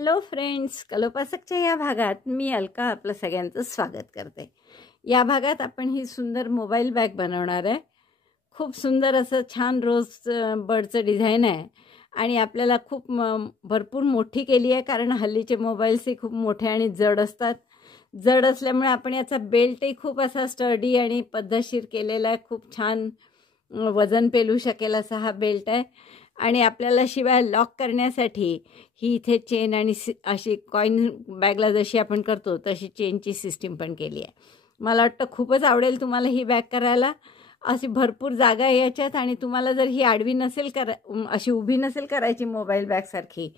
Hello friends, कलोपासकच्या या भागात मी अलका आपलं सगळ्यांचं स्वागत करते। या भागात आपण ही सुंदर मोबाईल बॅग बनवणार आहे। खूप सुंदर असं छान रोज बर्डचं डिझाइन आहे आणि आपल्याला खूप भरपूर मोठी केली आहे, कारण हल्लीचे मोबाईल्स ही खूप मोठे आणि जड असतात। जड असल्यामुळे आपण याचा बेल्टही खूप असा स्टर्डी आणि पद्धतशीर केलेला आहे। खूप छान वजन पेलू शकेल असा हा बेल्ट आहे आणि आपल्याला शिवाय लॉक करण्यासाठी ही इथे चेन आणि अशी कॉइन बॅगला जशी आपण करतो तशी चेनची सिस्टीम पण केली आहे। मला वाटतं खूपच आवडेल तुम्हाला ही बॅग करायला। अशी भरपूर जागा आहे याच्यात आणि तुम्हाला जर ही आडवी नसेल अशी उभी नसेल करायची मोबाईल बॅगसारखी,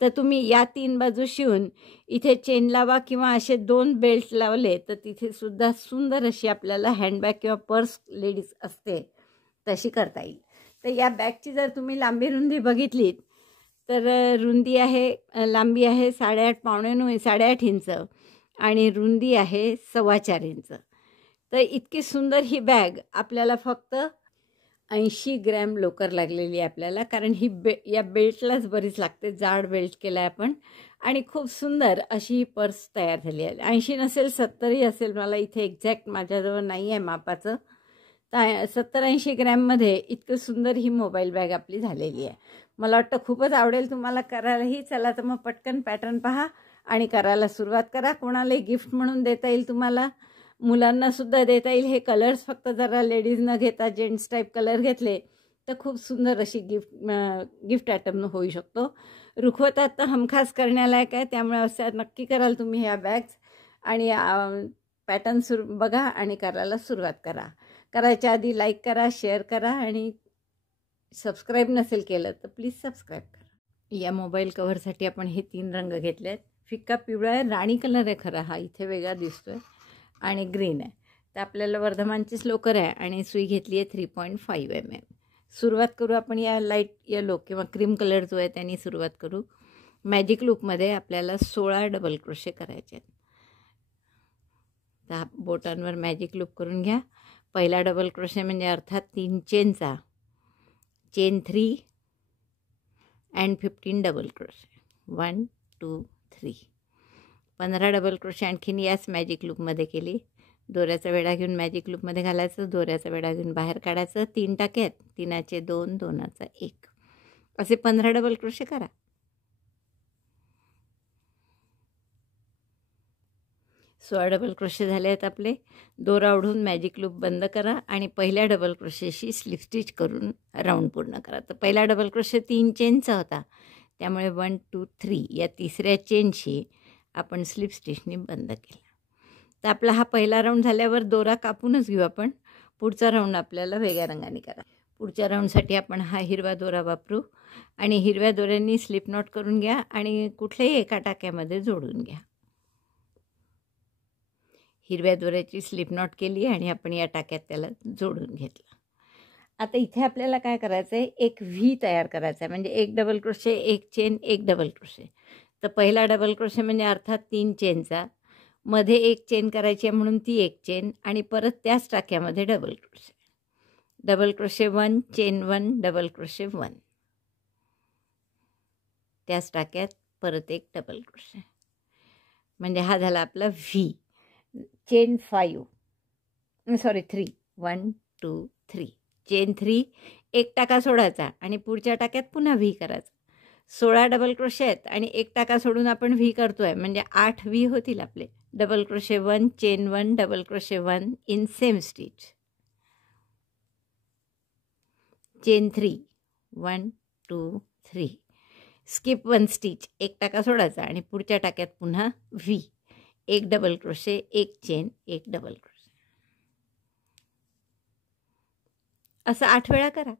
तर तुम्ही या 3 बाजू शिवून इथे चेन लावा किंवा असे 2 बेल्ट लावले तर तिथे सुद्धा सुंदर अशी आपल्याला हँडबॅग किंवा पर्स लेडीज असते तशी करता येईल। तर या बॅगची जर तुम्ही लांबी रुंदी बघितलीत तर रुंदी आहे, लांबी आहे 8.5 पावणे 9 8.5 इंच आणि रुंदी आहे 4.25 इंच। तर इतकी सुंदर ही बॅग आपल्याला फक्त 80 ग्रॅम लोकर लागलेली आहे आपल्याला, कारण ही या बेल्टलाच बरीच लागते। जाड बेल्ट केला आहे आपण आणि खूप सुंदर अशी ही पर्स तयार झाली आहे। 80 नसेल 70 असेल, मला इथे एक्झॅक्ट माझ्याजवळ नाही आहे मापाचं। 70-80 ग्रॅममध्ये इतकं सुंदर ही मोबाईल बॅग आपली झालेली आहे। मला वाटतं खूपच आवडेल तुम्हाला करायलाही। चला तर मग पटकन पॅटर्न पहा आणि करायला सुरुवात करा। कोणालाही गिफ्ट म्हणून देता येईल, तुम्हाला मुलांना सुद्धा देता येईल। हे कलर्स फक्त जरा लेडीज न घेता जेंट्स टाईप कलर घेतले तर खूप सुंदर अशी गिफ्ट आयटम होऊ शकतो। रुखवतात तर हमखास करण्यालायक आहे, त्यामुळे असं नक्की कराल तुम्ही ह्या बॅग्स आणि पॅटर्न बघा आणि करायला सुरुवात करा। करायच्या आधी लाईक करा, शेअर करा आणि सबस्क्राईब नसेल केलं तर प्लीज सबस्क्राईब करा। या मोबाईल कव्हरसाठी आपण हे 3 रंग घेतले आहेत। फिक्का पिवळा आहे, राणी कलर आहे खरा, हा इथे वेगळा दिसतोय, आणि ग्रीन आहे। तर आपल्याला वर्धमानचीच लोकर आहे आणि सुई घेतली आहे 3.5 mm। सुरुवात करू आपण या लाईट येलो किंवा क्रीम कलर जो आहे त्यांनी सुरुवात करू। मॅजिक लूपमध्ये आपल्याला 16 डबल क्रोशे करायचे आहेत। तर बोटांवर मॅजिक लूप करून घ्या। पहिला डबल क्रोशे म्हणजे अर्थात 3 चेनचा, chain 3 and 15 double crochet, 1 2 3, 15 double crochet आणखीन याच मॅजिक लूपमध्ये केली। दोऱ्याचा वेढा घेऊन मॅजिक लूपमध्ये घालायचं, दोऱ्याचा वेढा घेऊन बाहेर काढायचं। 3 टाके आहेत, 3चे 2, 2चा 1, असे 15 डबल क्रोशे करा। 16 डबल क्रोशे झाले आहेत आपले। दोरा ओढून मॅजिक लूप बंद करा आणि पहिल्या डबल क्रोशेशी स्लिप स्टिच करून राऊंड पूर्ण करा। तर पहिला डबल क्रोशे 3 चेनचा होता, त्यामुळे 1 2 3 या तिसऱ्या चेनशी आपण स्लिप स्टिचनी बंद केला। तर आपला हा पहिला राऊंड झाल्यावर दोरा कापूनच घेऊ आपण। पुढचा राऊंड आपल्याला वेगळ्या रंगाने करा। पुढच्या राऊंडसाठी आपण हा हिरवा दोरा वापरू आणि हिरव्या दोऱ्यांनी स्लिप नॉट करून घ्या आणि कुठल्याही एका टाक्यामध्ये जोडून घ्या। हिरव्या दोऱ्याची स्लिप नॉट केली आणि आपण या टाक्यात त्याला जोडून घेतलं। आता इथे आपल्याला काय करायचं आहे, एक व्ही तयार करायचा आहे, म्हणजे 1 double crochet, 1 chain, 1 double crochet. तर पहिला डबल क्रोशे म्हणजे अर्थात 3 चेनचा, मध्ये 1 चेन करायची आहे म्हणून ती 1 चेन आणि परत त्याच टाक्यामध्ये double crochet. Double crochet 1, chain 1, double crochet 1, त्याच टाक्यात परत 1 डबल क्रोशे, म्हणजे हा झाला आपला व्ही। चेन 3, 1 2 3, चेन 3, 1 टाका सोडायचा आणि पुढच्या टाक्यात पुन्हा व्ही करायचा। 16 डबल क्रोशे आहेत आणि 1 टाका सोडून आपण व्ही करतोय, म्हणजे 8 व्ही होतील आपले। Double crochet 1, chain 1, double crochet 1 in same stitch, chain 3, 1 2 3, skip 1 stitch, 1 टाका सोडायचा आणि पुढच्या टाक्यात पुन्हा V, 1 double crochet, 1 chain, 1 double crochet, असं 8 वेळा करा।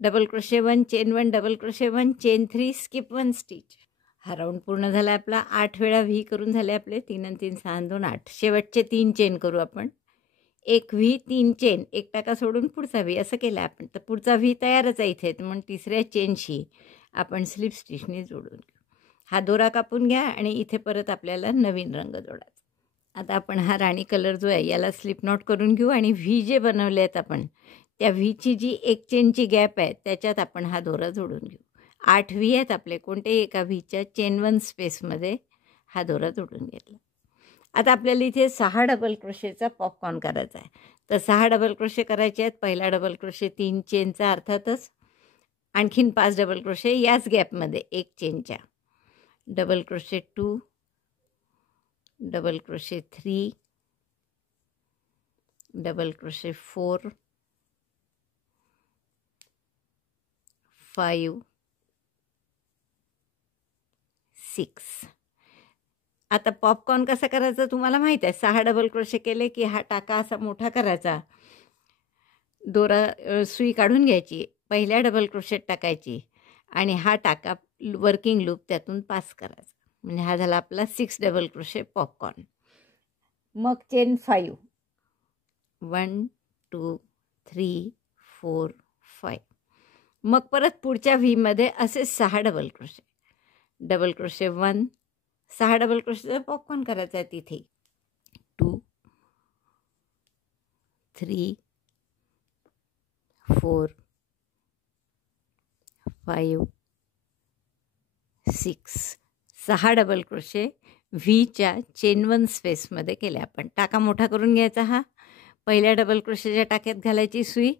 Double crochet 1, chain 1, double crochet 1, chain 3, skip 1 stitch. हा राऊंड पूर्ण झाला आपला। 8 वेळा व्ही करून झाले आपले। 3 आणि 3 6 आणि 2 8। शेवटचे 3 चेन करू आपण। 1 व्ही, 3 चेन, 1 टाका सोडून पुढचा व्ही, असं केलं आपण। तर पुढचा व्ही तयारच आहे इथे, म्हणून तिसऱ्या चेनशी आपण स्लिप स्टिचनी जोडून घेऊ। हा दोरा कापून घ्या आणि इथे परत आपल्याला नवीन रंग जोडायचा। आता आपण हा राणी कलर जो आहे याला स्लिप नॉट करून घेऊ आणि व्ही जे बनवले आहेत आपण, त्या व्हीची जी 1 चेनची गॅप आहे त्याच्यात आपण हा दोरा जोडून घेऊ। 8 व्ही आहेत आपले, कोणत्याही एका व्हीच्या चेन 1 स्पेसमध्ये हा दोरा जोडून घेतला. आता आपल्याला इथे 6 डबल क्रोशेचा पॉपकॉर्न करायचा आहे. तर 6 डबल क्रोशे करायचे आहेत. पहिला डबल क्रोशे 3 चेनचा अर्थातच, आणखीन 5 डबल क्रोशे याच गॅपमध्ये 1 चेनच्या, double crochet 2, double crochet 3, double crochet 4, 5, 6. आता पॉपकॉर्न कसा करायचा तुम्हाला माहीत आहे. 6 डबल क्रोशे केले की हा टाका असा मोठा करायचा, दोरा सुई काढून घ्यायची, पहिल्या डबल क्रोशेट टाकायची आणि हा टाका वर्किंग लूप त्यातून पास करायचा. म्हणजे हा झाला आपला 6 डबल क्रोशे पॉपकॉर्न. मग चेन 5, 1 2 3 4 5. मग परत पुढच्या व्हीमध्ये असे 6 double crochet, double crochet 1, 6 double क्रोशेचा पॉपकॉर्न करायचा आहे तिथे, 2 3 4 5 6. 6 डबल क्रोशे व्हीच्या चेन 1 स्पेसमध्ये केले आपण. टाका मोठा करून घ्यायचा, हा पहिल्या डबल क्रोशेच्या टाक्यात घालायची सुई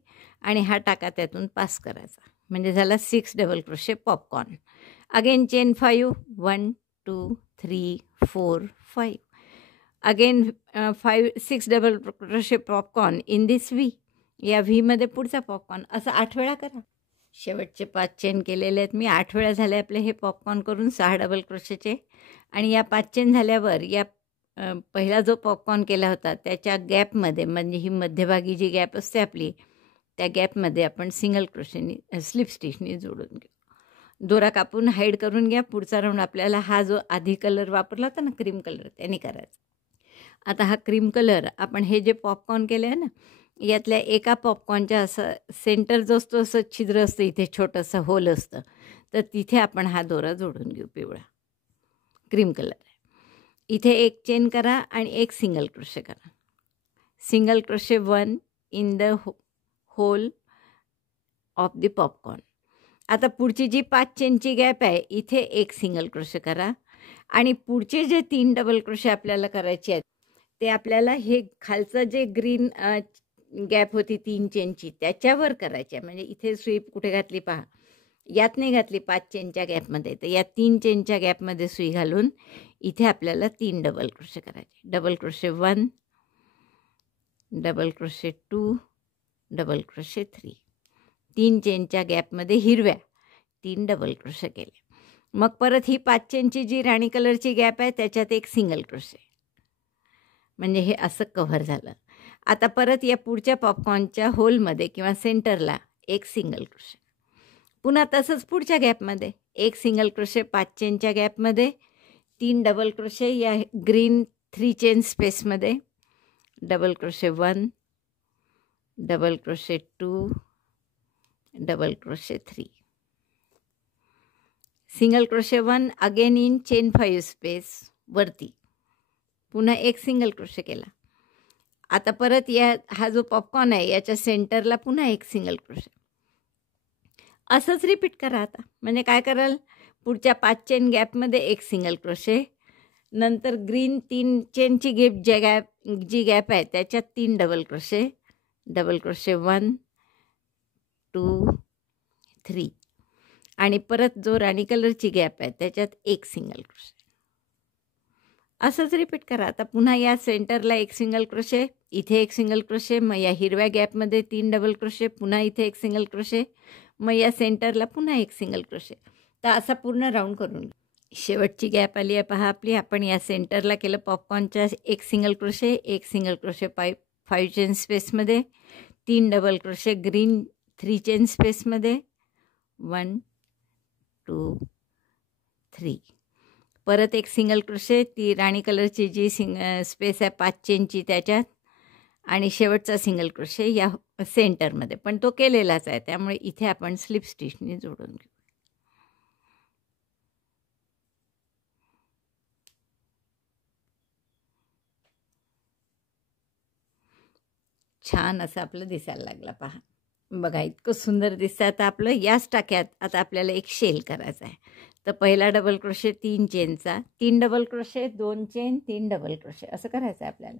आणि हा टाका त्यातून पास करायचा, म्हणजे झाला 6 double crochet popcorn. Again chain 5, 1 2 3 4 5. Again 6 double crochet popcorn in this V. या व्हीमध्ये पुढचा पॉपकॉर्न. असं 8 वेळा करा. शेवटचे 5 चेन केलेले आहेत मी. 8 वेळा झाले आपले हे पॉपकॉर्न करून 6 डबल क्रोशेचे. आणि या 5 चेन झाल्यावर या पहिला जो पॉपकॉर्न केला होता त्याच्या गॅपमध्ये, म्हणजे ही मध्यभागी जी गॅप असते आपली, त्या गॅपमध्ये आपण सिंगल क्रोशेनी स्लिप स्टिचनी जोडून घेऊ. दोरा कापून हाईड करून घ्या. पुढचा राऊंड आपल्याला हा जो आधी कलर वापरला होता ना, क्रीम कलर, त्याने करायचा. आता हा क्रीम कलर आपण हे जे पॉपकॉर्न केले आहे ना, यातल्या एका पॉपकॉर्नच्या असं सेंटर जो असतो, असं छिद्र असतं, इथे छोटंसं होल असतं, तर तिथे आपण हा दोरा जोडून घेऊ. पिवळा क्रीम कलर आहे. इथे 1 चेन करा आणि 1 सिंगल क्रोशे करा. Single crochet 1 in the hole of the popcorn. आता पुढची जी 5 चेनची गॅप आहे, इथे 1 सिंगल क्रोशे करा आणि पुढचे जे 3 डबल क्रोशे आपल्याला करायचे आहेत ते आपल्याला हे खालचं जे ग्रीन गॅप होती 3 चेनची त्याच्यावर करायची आहे. म्हणजे इथे सुई कुठे घातली पहा, यात नाही घातली 5 चेनच्या गॅपमध्ये, तर या 3 चेनच्या गॅपमध्ये सुई घालून इथे आपल्याला 3 डबल क्रोशे करायचे. Double crochet 1, double crochet 2, double crochet 3. 3 चेनच्या गॅपमध्ये हिरव्या 3 डबल क्रोशे केले. मग परत ही 5 चेनची जी राणी कलरची गॅप आहे त्याच्यात 1 सिंगल क्रोशे, म्हणजे हे असं कव्हर झालं. आता परत या पुढच्या पॉपकॉर्नच्या होलमध्ये किंवा सेंटरला 1 सिंगल क्रोशे. पुन्हा तसंच पुढच्या गॅपमध्ये 1 सिंगल क्रोशे 5 चेनच्या गॅपमध्ये, 3 डबल क्रोशे या ग्रीन 3 चेन स्पेसमध्ये, double crochet 1, double crochet 2, double crochet 3. Single crochet 1 again in chain 5 space वरती, पुन्हा 1 सिंगल क्रोशे केला. आता परत हा जो पॉपकॉर्न आहे याच्या सेंटरला पुन्हा 1 सिंगल क्रोशे. असंच रिपीट करा आता. म्हणजे काय कराल, पुढच्या 5 चेन गॅपमध्ये 1 सिंगल क्रोशे, नंतर ग्रीन 3 चेनची जी गॅप आहे त्याच्यात 3 डबल क्रोशे, डबल क्रोशे 1 2 3, आणि परत जो राणी कलरची गॅप आहे त्याच्यात 1 सिंगल क्रोशे. असंच रिपीट करा. आता पुन्हा या सेंटरला 1 सिंगल क्रोशे, इथे 1 सिंगल क्रोशे, मग या हिरव्या गॅपमध्ये 3 डबल क्रोशे, पुन्हा इथे 1 सिंगल क्रोशे, मग या सेंटरला पुन्हा 1 सिंगल क्रोशे. तर असा पूर्ण राऊंड करून शेवटची गॅप आली आहे पहा आपली. आपण या सेंटरला केलं पॉपकॉर्नच्या 1 single crochet, 1 single crochet 5 chain स्पेसमध्ये, 3 डबल क्रोशे ग्रीन 3 चेन स्पेसमध्ये, 1 2 3. परत 1 सिंगल क्रोशे, ती राणी कलरची जी स्पेस आहे 5 चेनची त्याच्यात, आणि शेवटचा सिंगल क्रोशे या सेंटरमध्ये, पण तो केलेलाच आहे त्यामुळे इथे आपण स्लिप स्टिचनी जोडून घेऊ. छान असं आपलं दिसायला लागलं पहा. बघा इतकं सुंदर दिसतं. आता आपलं याच टाक्यात आता आपल्याला एक शेल करायचा आहे. तर पहिला double crochet 3 चेनचा, 3 double crochet 2 chain 3 double crochet असं करायचं आहे आपल्याला.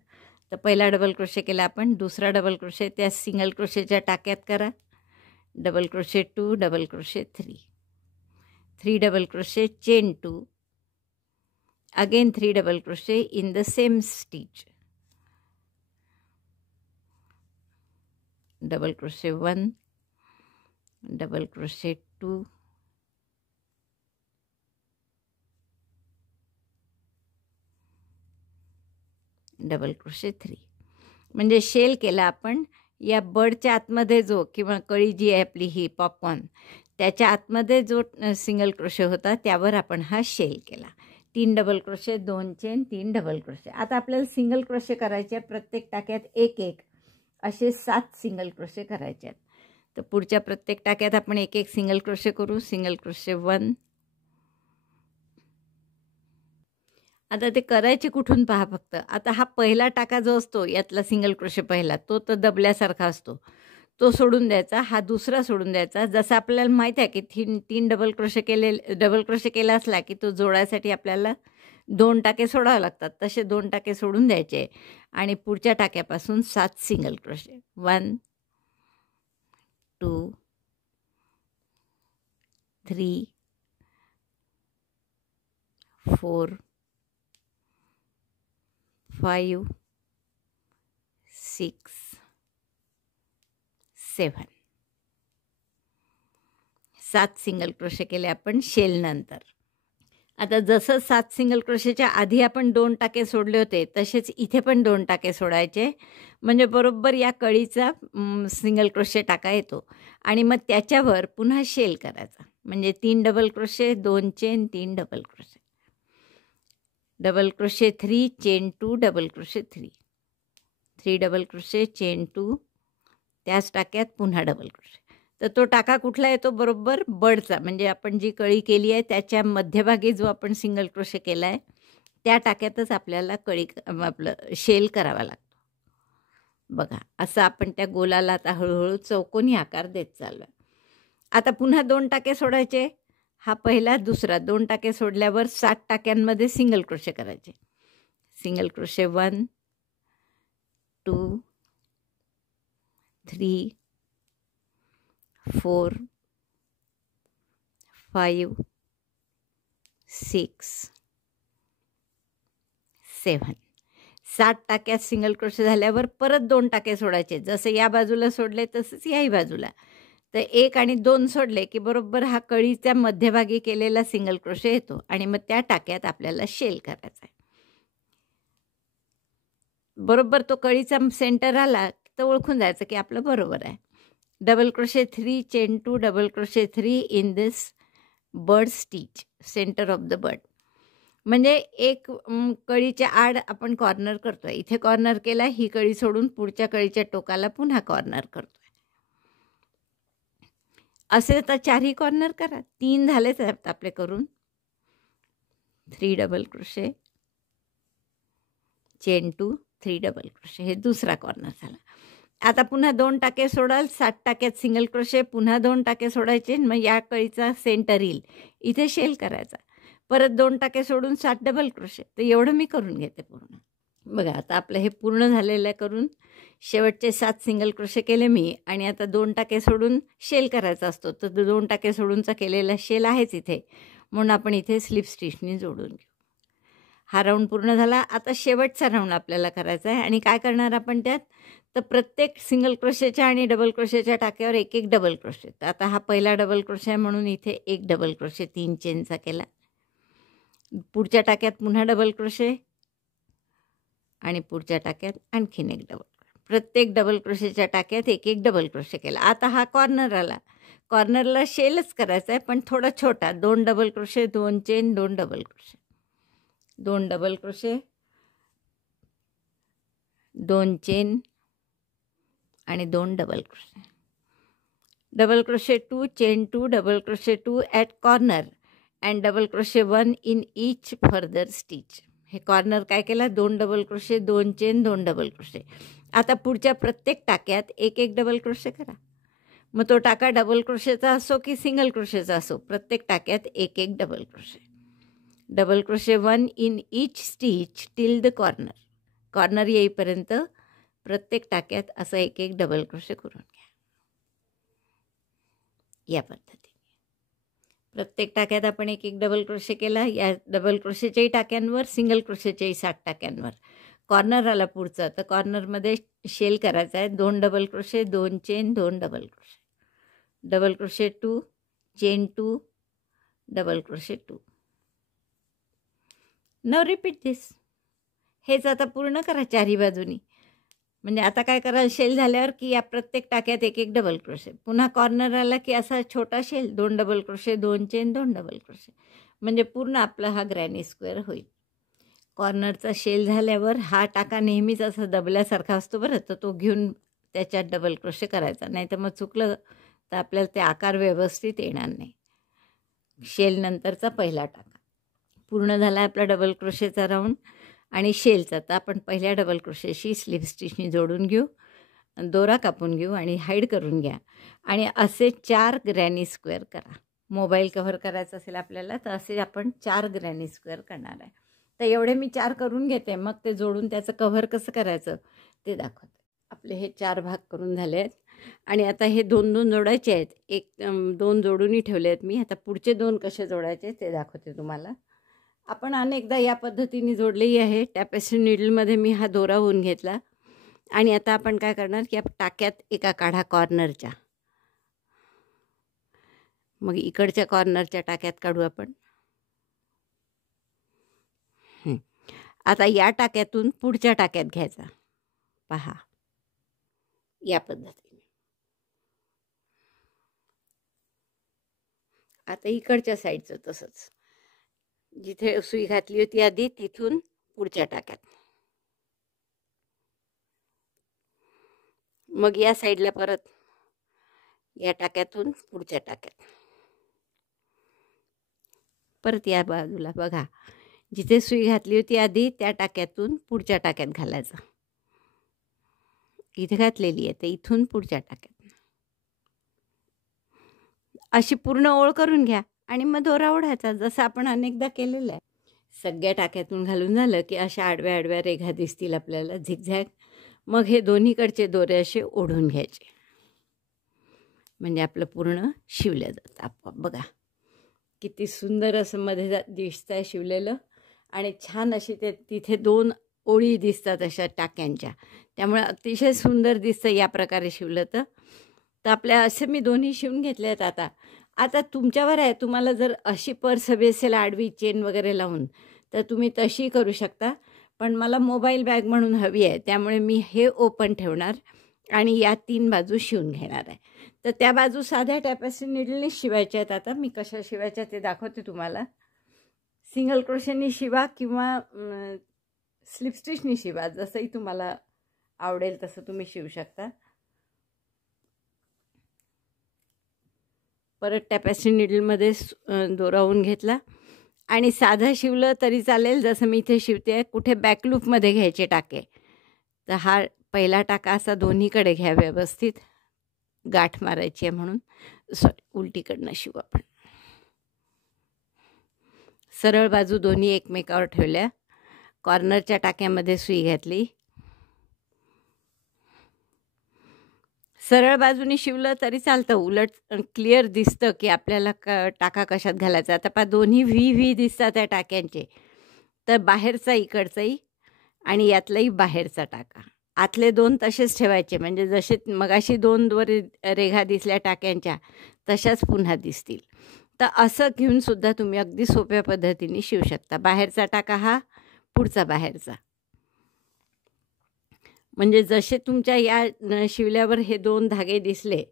तर पहिला डबल क्रोशे केला आपण, दुसरा डबल क्रोशे त्या सिंगल क्रोशेच्या टाक्यात करा. Double crochet 2 double crochet 3, 3 double crochet chain 2, again 3 double crochet in the same stitch, double crochet 1, double crochet 2, double crochet 3. म्हणजे शेल केला आपण. या बर्डच्या आतमध्ये जो किंवा कळी जी आहे आपली ही पॉपकॉर्न, त्याच्या आतमध्ये जो सिंगल क्रोशे होता त्यावर आपण हा शेल केला. 3 double crochet 2 chain 3 double crochet. आता आपल्याला सिंगल क्रोशे करायचे आहेत. प्रत्येक टाक्यात एक एक असे 7 सिंगल क्रोशे करायचे आहेत. तर पुढच्या प्रत्येक टाक्यात आपण एक एक सिंगल क्रोशे करू. Single crochet 1. आता ते करायचे कुठून पहा फक्त. आता हा पहिला टाका जो असतो यातला सिंगल क्रोशे पहिला, तो तर दबल्यासारखा असतो, तो सोडून द्यायचा. हा दुसरा सोडून द्यायचा. जसं आपल्याला माहीत आहे की 3 डबल क्रोशे केला असला की तो जोडायसाठी आपल्याला 2 टाके सोडावे लागतात. तसे 2 टाके सोडून द्यायचे आणि पुढच्या टाक्यापासून 7 सिंगल क्रोशे. 1 2 3 4 5 6 7. 7 सिंगल क्रोशे केले आपण शेल नंतर. आता जसं 7 सिंगल क्रोशेच्या आधी आपण 2 टाके सोडले होते तसेच इथे पण 2 टाके सोडायचे. म्हणजे बरोबर या कळीचा सिंगल क्रोशे टाका येतो आणि मग त्याच्यावर पुन्हा शेल करायचा. म्हणजे 3 double crochet 2 chain 3 double crochet, double crochet 3 chain 2 double crochet 3, 3 double crochet chain 2, त्याच टाक्यात पुन्हा डबल क्रोशे. तर तो टाका कुठला येतो? बरोबर बर्डचा. म्हणजे आपण जी कळी केली आहे त्याच्या मध्यभागी जो आपण सिंगल क्रोशे केला आहे त्या टाक्यातच आपल्याला आपलं शेल करावा लागतो. बघा असं आपण त्या गोलाला आता हळूहळू चौकोनी आकार देत चाललो आहे. आता पुन्हा 2 टाके सोडायचे. हा पहिला दुसरा 2 टाके सोडल्यावर 7 टाक्यांमध्ये सिंगल क्रोशे करायचे. Single crochet 1 2 3 4 5 6 7. 7 टाक्यात सिंगल क्रोशे झाल्यावर परत 2 टाके सोडायचे. जसे या बाजूला सोडले तसंच याही बाजूला. तर 1 आणि 2 सोडले की बरोबर हा कळीच्या मध्यभागी केलेला सिंगल क्रोशे येतो आणि मग त्या टाक्यात आपल्याला शेल करायचा आहे. बरोबर तो कळीचा सेंटर आला तर ओळखून जायचं की आपलं बरोबर आहे. Double crochet 3 chain 2 double crochet 3 in this bird stitch centre of the bird. म्हणजे एक कळीच्या आड आपण कॉर्नर करतोय. इथे कॉर्नर केला, ही कळी सोडून पुढच्या कळीच्या टोकाला पुन्हा कॉर्नर करतोय. असे तर 4ही कॉर्नर करा. 3 झालेच आहेत आपले करून. 3 double crochet chain 2 3 double crochet, हे दुसरा कॉर्नर झाला. आता पुन्हा 2 टाके सोडाल. 7 टाक्यात सिंगल क्रोशे, पुन्हा 2 टाके सोडायचे. मग या कळीचा सेंटर येईल, इथे शेल करायचा. परत 2 टाके सोडून 7 डबल क्रोशे. तर एवढं मी करून घेते पूर्ण. बघा आता आपलं हे पूर्ण झालेलं आहे करून. शेवटचे 7 सिंगल क्रोशे केले मी आणि आता 2 टाके सोडून शेल करायचा असतो. तर 2 टाके सोडूनचा केलेला शेल आहेच इथे, म्हणून आपण इथे स्लिप स्टिचनी जोडून घेऊ. हा राऊंड पूर्ण झाला. आता शेवटचा राऊंड आपल्याला करायचा आहे आणि काय करणार आपण त्यात? तर प्रत्येक सिंगल क्रोशेच्या आणि डबल क्रोशेच्या टाक्यावर एक एक डबल क्रोशे. तर आता हा पहिला डबल क्रोशे आहे म्हणून इथे एक डबल क्रोशे 3 चेनचा केला. पुढच्या टाक्यात पुन्हा डबल क्रोशे आणि पुढच्या टाक्यात आणखीन एक डबल. प्रत्येक डबल क्रोशेच्या टाक्यात एक एक डबल क्रोशे केला. आता हा कॉर्नर आला. कॉर्नरला शेलच करायचा आहे पण थोडा छोटा. 2 double crochet 2 chain 2 double crochet, 2 double crochet 2 chain आणि 2 double crochet. Double crochet 2 chain 2 double crochet 2 at corner and double crochet 1 in each further stitch. हे कॉर्नर काय केला? 2 double crochet 2 chain 2 double crochet. आता पुढच्या प्रत्येक टाक्यात एक एक डबल क्रोशे करा. मग तो टाका डबल क्रोशेचा असो की सिंगल क्रोशेचा असो, प्रत्येक टाक्यात एक एक double crochet. Double crochet 1 in each stitch till the corner. Corner येईपर्यंत प्रत्येक टाक्यात असं एक एक डबल क्रोशे करून घ्या. या पद्धतीने प्रत्येक टाक्यात आपण एक एक डबल क्रोशे केला. या डबल क्रोशेच्याही टाक्यांवर, सिंगल क्रोशेच्याही 7 टाक्यांवर. कॉर्नर आला पुढचा, तर कॉर्नरमध्ये शेल करायचा आहे. 2 double crochet, 2 chain, 2 double crochet, double crochet 2, chain 2, double crochet 2. Now repeat this. हेच आता पूर्ण करा चारही बाजूनी. म्हणजे आता काय कराल, शेल झाल्यावर की या प्रत्येक टाक्यात एक एक डबल क्रोशे. पुन्हा कॉर्नर आला की असा छोटा shell, 2 double crochet, 2 chain, 2 double crochet. म्हणजे पूर्ण आपला हा ग्रॅनी स्क्वेअर होईल. कॉर्नरचा शेल झाल्यावर हा टाका नेहमीच असा दबल्यासारखा असतो बरं, तर तो घेऊन त्याच्यात डबल क्रोशे करायचा. नाही तर मग चुकलं तर आपल्याला ते आकार व्यवस्थित येणार नाही. शेल नंतरचा पहिला टाका पूर्ण झाला आपला डबल क्रोशेचा राऊंड. आणि शेलचा तर आपण पहिल्या डबल क्रोशेशी स्लिप स्टिचनी जोडून घेऊ, दोरा कापून घेऊ आणि हाईड करून घ्या. आणि असे 4 ग्रॅनी स्क्वेअर करा. मोबाईल कव्हर करायचं असेल आपल्याला तर असे आपण 4 ग्रॅनी स्क्वेअर करणार आहे. तर एवढे मी 4 करून घेते, मग ते जोडून त्याचं कव्हर कसं करायचं ते दाखवते. आपले हे 4 भाग करून झाले आहेत. आणि आता हे 2-2 जोडायचे आहेत. 1-2 जोडूनही ठेवले आहेत मी. आता पुढचे 2 कसे जोडायचे ते दाखवते तुम्हाला. आपण अनेकदा या पद्धतीने जोडलेही आहे. टॅपेस्ट्री नीडलमध्ये मी हा दोरा होऊन घेतला. आणि आता आपण काय करणार की टाक्यात एका काढा कॉर्नरच्या, मग इकडच्या कॉर्नरच्या टाक्यात काढू आपण. आता या टाक्यातून पुढच्या टाक्यात घ्यायचा. पहा या पद्धतीने. आता इकडच्या साईडचं तसंच, जिथे सुई घातली होती आधी तिथून पुढच्या टाक्यात, मग या साईडला परत या टाक्यातून पुढच्या टाक्यात, परत या बाजूला बघा जिथे सुई घातली होती आधी त्या टाक्यातून पुढच्या टाक्यात घालायचं. इथे घातलेली आहे तर इथून पुढच्या टाक्यात. अशी पूर्ण ओळ करून घ्या आणि मग दोरा ओढायचा, जसं आपण अनेकदा केलेलं आहे. सगळ्या टाक्यातून घालून झालं की अशा आडव्या आडव्या रेघा दिसतील आपल्याला झिगझॅग. मग हे दोन्हीकडचे दोरे असे ओढून घ्यायचे, म्हणजे आपलं पूर्ण शिवलं जातं आपोआप. बघा किती सुंदर असं मध्ये दिसतं आहे शिवलेलं. आणि छान अशी ते तिथे 2 ओळी दिसतात अशा टाक्यांच्या, त्यामुळे अतिशय सुंदर दिसतं या प्रकारे शिवलं तर. आपल्या असे मी दोन्ही शिवून घेतले आहेत. आता तुमच्यावर आहे, तुम्हाला जर अशी पर्स हवी असेल आडवी चेन वगैरे लावून तर तुम्ही तशी करू शकता. पण मला मोबाईल बॅग म्हणून हवी आहे, त्यामुळे मी हे ओपन ठेवणार आणि या 3 बाजू शिवून घेणार आहे. तर त्या बाजू साध्या टॅपेस्ट्री नीडलने शिवायच्या आहेत. आता मी कशा शिवायच्या ते दाखवते तुम्हाला. सिंगल क्रोशेनी शिवा किंवा स्लिप स्टिचनी शिवा, जसंही तुम्हाला आवडेल तसं तुम्ही शिवू शकता. परत टॅपेस्ट्री नीडलमध्ये दोरावून घेतला आणि साधं शिवलं तरी चालेल, जसं मी इथे शिवते आहे. कुठे बॅकलूपमध्ये घ्यायचे टाके, तर हा पहिला टाका असा दोन्हीकडे घ्या व्यवस्थित, गाठ मारायची आहे म्हणून. उलटीकडनं शिवू आपण. सरळ बाजू दोन्ही एकमेकावर ठेवल्या, कॉर्नरच्या टाक्यामध्ये सुई घातली. सरळ बाजूनी शिवलं तरी चालतं, उलट क्लिअर दिसतं की आपल्याला टाका कशात घालायचा. आता पहा दोन्ही व्ही दिसतात त्या टाक्यांचे, तर बाहेरचा इकडचाही आणि यातलाही बाहेरचा टाका. आतले 2 तसेच ठेवायचे, म्हणजे जसे मगाशी 2 वर रेघा दिसल्या टाक्यांच्या तशाच पुन्हा दिसतील. तर असं घेऊन सुद्धा तुम्ही अगदी सोप्या पद्धतीने शिवू शकता. बाहेरचा टाका हा पुढचा बाहेरचा, म्हणजे जसे तुमच्या या शिवल्यावर हे 2 धागे दिसले,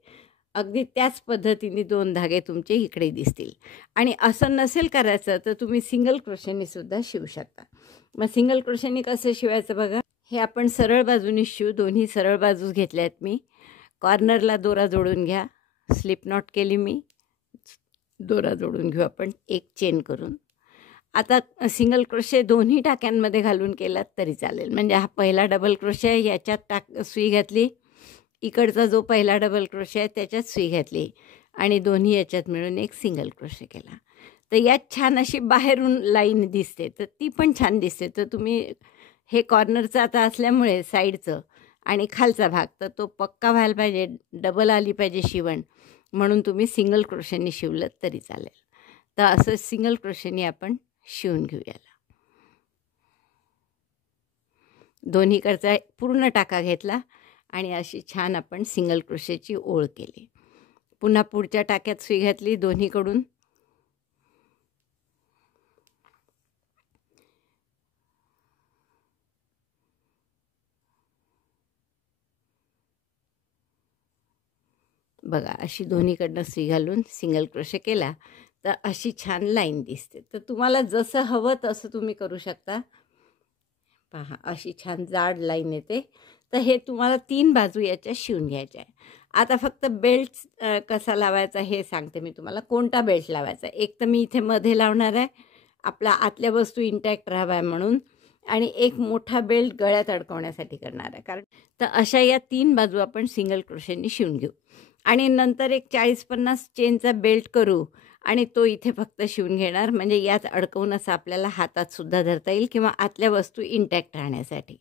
अगदी त्याच पद्धतीने 2 धागे तुमचे इकडे दिसतील. आणि असं नसेल करायचं तर तुम्ही सिंगल क्रोशेनी सुद्धा शिवू शकता. मग सिंगल क्रोशेनी कसं शिवायचं बघा. हे आपण सरळ बाजूनी शिवू. दोन्ही सरळ बाजूस घेतल्या आहेत मी. कॉर्नरला दोरा जोडून घ्या. स्लिप नॉट केली मी, दोरा जोडून घेऊ आपण एक चेन करून. आता सिंगल क्रोशे दोन्ही टाक्यांमध्ये घालून केलात तरी चालेल. म्हणजे हा पहिला डबल क्रोशे, याच्यात सुई घातली, इकडचा जो पहिला डबल क्रोशे आहे त्याच्यात सुई घातली आणि दोन्ही याच्यात मिळून एक सिंगल क्रोशे केला. तर यात छान अशी बाहेरून लाईन दिसते, तर ती पण छान दिसते. तर तुम्ही हे कॉर्नरचं आता असल्यामुळे साईडचं आणि खालचा भाग तर तो पक्का व्हायला पाहिजे, डबल आली पाहिजे शिवण, म्हणून तुम्ही सिंगल क्रोशेनी शिवलं तरी चालेल. तर असं सिंगल क्रोशेनी आपण शिवून घेऊया. दोन्हीकडचा पूर्ण टाका घेतला आणि अशी छान आपण सिंगल क्रोशेची ओळ केली. पुन्हा पुढच्या टाक्यात सुई घातली दोन्हीकडून. बघा अशी दोन्हीकडनं सुई घालून सिंगल क्रोशे केला तर अशी छान लाईन दिसते. तर तुम्हाला जसं हवं तसं तुम्ही करू शकता. पहा अशी छान जाड लाईन येते. तर हे तुम्हाला 3 बाजू याच्या शिवून घ्यायच्या आहे. आता फक्त बेल्ट कसा लावायचा हे सांगते मी तुम्हाला. कोणता बेल्ट लावायचा, एक तर मी इथे मध्ये लावणार आहे आपला आतल्या वस्तू इंटॅक्ट राहाव्या म्हणून, आणि एक मोठा बेल्ट गळ्यात अडकवण्यासाठी करणार आहे. कारण तर अशा या 3 बाजू आपण सिंगल क्रोशेनी शिवून घेऊ आणि नंतर एक 40-50 चेनचा बेल्ट करू आणि तो इथे फक्त शिवून घेणार. म्हणजे यात अडकवून असं आपल्याला हातात सुद्धा धरता येईल किंवा आतल्या वस्तू इंटॅक्ट राहण्यासाठी.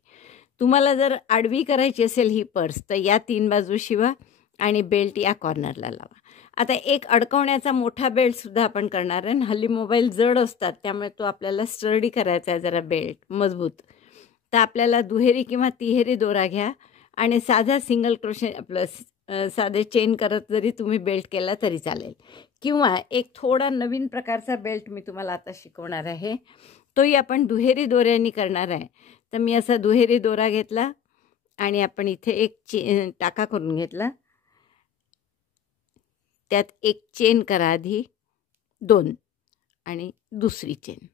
तुम्हाला जर आडवी करायची असेल ही पर्स तर या 3 बाजू शिवा आणि बेल्ट या कॉर्नरला लावा. आता एक अडकवण्याचा मोठा बेल्टसुद्धा आपण करणार आहे. हल्ली मोबाईल जड असतात त्यामुळे तो आपल्याला स्टर्डी करायचा आहे जरा बेल्ट मजबूत. तर आपल्याला दुहेरी किंवा तिहेरी दोरा घ्या आणि साधा सिंगल क्रोशे आपलं साधे चेन करत जरी तुम्ही बेल्ट केला तरी चालेल. किंवा एक थोडा नवीन प्रकारचा बेल्ट मी तुम्हाला आता शिकवणार आहे, तोही आपण दुहेरी दोऱ्यांनी करणार आहे. तर मी असा दुहेरी दोरा घेतला आणि आपण इथे एक टाका करून घेतला. त्यात एक चेन करा आधी 2 आणि दुसरी चेन.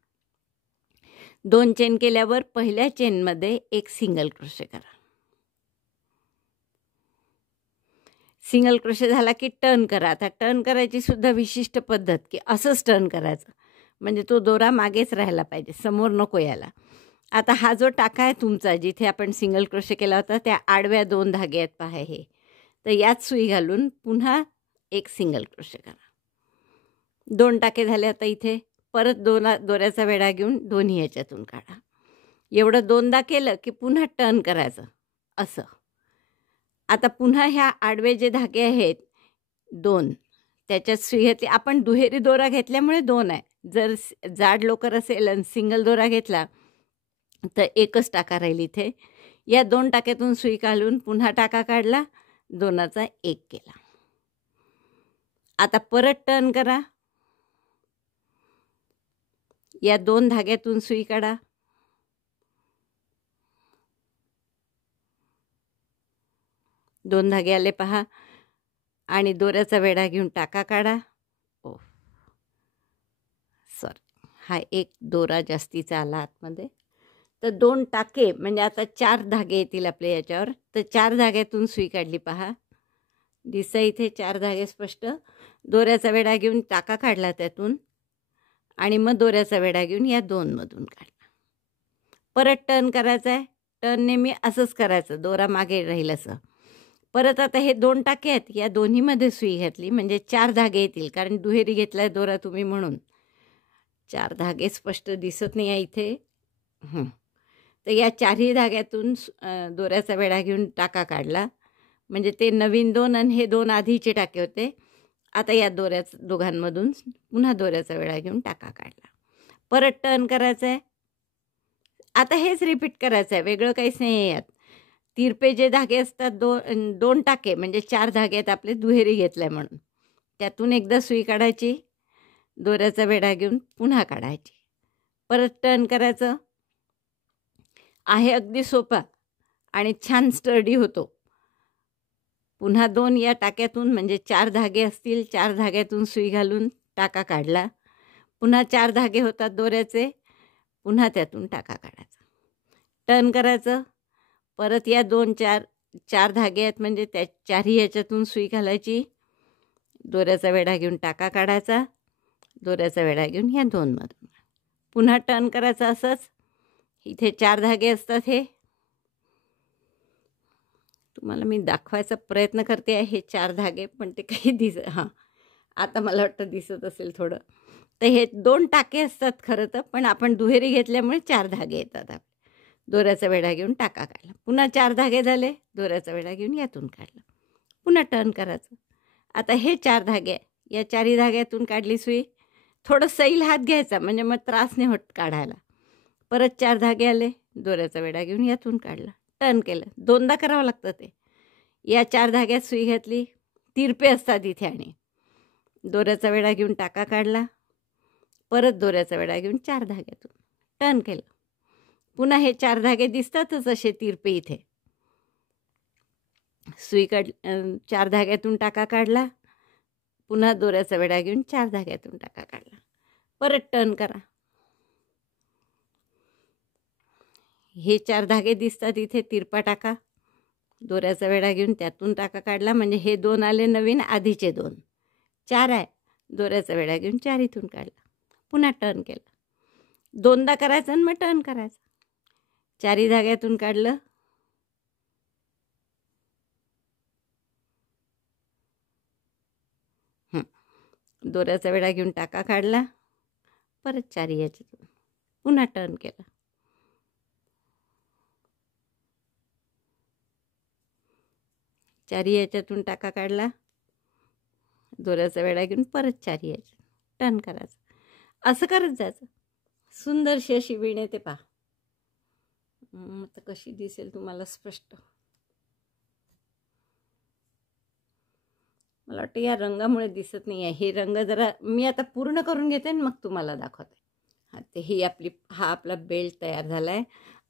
2 चेन केल्यावर पहिल्या चेनमध्ये एक सिंगल क्रोशे करा. सिंगल क्रोशे झाला की टर्न करा. आता टर्न करायची सुद्धा विशिष्ट पद्धत की असंच टर्न करायचं, म्हणजे तो दोरा मागेच राहायला पाहिजे, समोर नको यायला. आता हा जो टाका आहे तुमचा जिथे आपण सिंगल क्रोशे केला होता त्या आडव्या 2 धागे आहेत पहा हे. तर यात सुई घालून पुन्हा एक सिंगल क्रोशे करा. 2 टाके झाले. आता इथे परत दोऱ्याचा वेढा घेऊन दोन्ही याच्यातून काढा. एवढं 2दा केलं की पुन्हा टर्न करायचं असं. आता पुन्हा ह्या आडवे जे धागे आहेत 2 त्याच्यात सुई घेतली. आपण दुहेरी दोरा घेतल्यामुळे 2 आहे. जर जाड लोकर असेल आणि सिंगल दोरा घेतला तर एकच टाका राहील इथे. या 2 टाक्यातून सुई काढून पुन्हा टाका काढला, 2चा 1 केला. आता परत टर्न करा. या 2 धाग्यातून सुई काढा. दोन धागे आले पहा आणि दोऱ्याचा वेढा घेऊन टाका काढा. सॉरी, हा एक दोरा जास्तीचा आला आतमध्ये. तर 2 टाके म्हणजे आता 4 धागे येतील आपले याच्यावर. तर 4 धाग्यातून सुई काढली पहा, दिसा इथे 4 धागे स्पष्ट. दोऱ्याचा वेढा घेऊन टाका काढला त्यातून आणि मग दोऱ्याचा वेढा घेऊन या 2 मधून काढला. परत टर्न करायचा आहे. टर्न नेहमी असंच करायचं, दोरा मागे राहील असं. परत आता हे 2 टाके आहेत, या दोन्हीमध्ये सुई घातली म्हणजे 4 धागे येतील. कारण दुहेरी घेतलाय दोरा तुम्ही म्हणून 4 धागे स्पष्ट दिसत नाही आहे इथे. तर या 4ही धाग्यातून दोऱ्याचा वेढा घेऊन टाका काढला म्हणजे ते नवीन 2 आणि हे 2 आधीचे टाके होते. आता या दोघांमधून पुन्हा दोऱ्याचा वेढा घेऊन टाका काढला. परत टर्न करायचं आहे. आता हेच रिपीट करायचं आहे, वेगळं काहीच नाही आहे यात. तिरपे जे धागे असतात 2 टाके म्हणजे 4 धागे आहेत आपले दुहेरी घेतलाय म्हणून. त्यातून एकदा सुई काढायची, दोऱ्याचा वेढा घेऊन पुन्हा काढायची, परत टर्न करायचं. आहे अगदी सोपा आणि छान स्टर्डी होतो. पुन्हा 2 या टाक्यातून म्हणजे 4 धागे असतील, 4 धाग्यातून सुई घालून टाका काढला. पुन्हा 4 धागे होतात दोऱ्याचे, पुन्हा त्यातून टाका काढायचा, टर्न करायचं. परत या 4 धागे आहेत म्हणजे त्या 4ही याच्यातून सुई घालायची, दोऱ्याचा वेढा घेऊन टाका काढायचा, दोऱ्याचा वेढा घेऊन ह्या 2 मधून पुन्हा टर्न करायचं. असंच इथे 4 धागे असतात हे, तुम्हाला मी दाखवायचा प्रयत्न करते आहे हे 4 धागे, पण ते काही हां, आता मला वाटतं दिसत असेल थोडं. तर हे 2 टाके असतात खरं तर, पण आपण दुहेरी घेतल्यामुळे 4 धागे येतात आपले. दोऱ्याचा वेढा घेऊन टाका काढला, पुन्हा 4 धागे झाले, दोऱ्याचा वेढा घेऊन यातून काढला, पुन्हा टर्न करायचं. आता हे 4 धागे आहे, या 4ही धाग्यातून काढली सुई. थोडं सैल हात घ्यायचा म्हणजे मग त्रास नाही होत काढायला. परत 4 धागे आले, दोऱ्याचा वेढा घेऊन यातून काढला, टर्न केलं. 2दा करावं लागतं ते. या 4 धाग्यात सुई घातली, तिरपे असतात इथे, आणि दोऱ्याचा वेढा घेऊन टाका काढला, परत दोऱ्याचा वेढा घेऊन 4 धाग्यातून टर्न केलं. पुन्हा हे 4 धागे दिसतातच असे तिरपे इथे. सुई 4 धाग्यातून टाका काढला, पुन्हा दोऱ्याचा वेढा घेऊन 4 धाग्यातून टाका काढला, परत टर्न करा. हे 4 धागे दिसतात इथे तिरपा टाका, दोऱ्याचा वेढा घेऊन त्यातून टाका काढला, म्हणजे हे 2 आले नवीन, आधीचे 2. 4 आहे, दोऱ्याचा वेढा घेऊन 4 इथून काढला, पुन्हा टर्न केला. 2दा करायचं आणि मग टर्न करायचं. 4ही धाग्यातून काढलं, दोऱ्याचा वेढा घेऊन टाका काढला, परत 4ही याच्यातून पुन्हा टर्न केला. चारही याच्यातून टाका काढला, दोऱ्याचा वेढा घेऊन परत 4ही याच्यातून टर्न करायचं. असं करत जायचं. सुंदरशी अशी वीण येते पहा. आता कशी दिसेल तुम्हाला स्पष्ट. मला वाटतं या रंगामुळे दिसत नाही आहे. हे रंग जरा मी आता पूर्ण करून घेते आणि मग तुम्हाला दाखवते. हां, ते ही हा आपला बेल्ट तयार झाला आहे.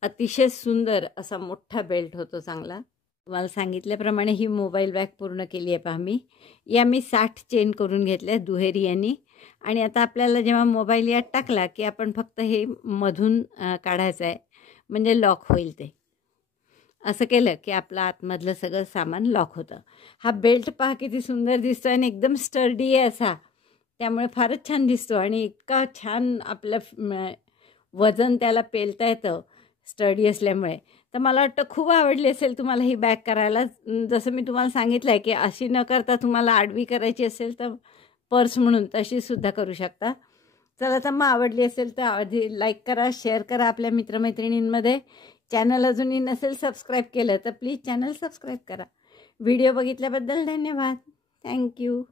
अतिशय सुंदर असा मोठा बेल्ट होतो चांगला. तुम्हाला सांगितल्याप्रमाणे ही मोबाईल बॅग पूर्ण केली आहे पहा मी. या मी 60 चेन करून घेतल्या दुहेरी यांनी. आणि आता आपल्याला जेव्हा मोबाईल यात टाकला की आपण फक्त हे मधून काढायचं आहे, म्हणजे लॉक होईल ते. असं केलं की आपलं आतमधलं सगळं सामान लॉक होतं. हा बेल्ट पहा किती सुंदर दिसतो आणि एकदम स्टर्डी आहे असा, त्यामुळे फारच छान दिसतो. आणि इतका छान आपलं वजन त्याला पेलता येतं स्टडी असल्यामुळे. तर मला वाटतं खूप आवडली असेल तुम्हाला ही बॅग करायला. जसं मी तुम्हाला सांगितलं आहे की अशी न करता तुम्हाला आडवी करायची असेल तर पर्स म्हणून तशीसुद्धा करू शकता. चला, तर मग आवडली असेल तर आधी लाईक करा, शेअर करा आपल्या मित्रमैत्रिणींमध्ये. चॅनल अजूनही नसेल सबस्क्राईब केलं तर प्लीज चॅनल सबस्क्राईब करा. व्हिडिओ बघितल्याबद्दल धन्यवाद. थँक्यू.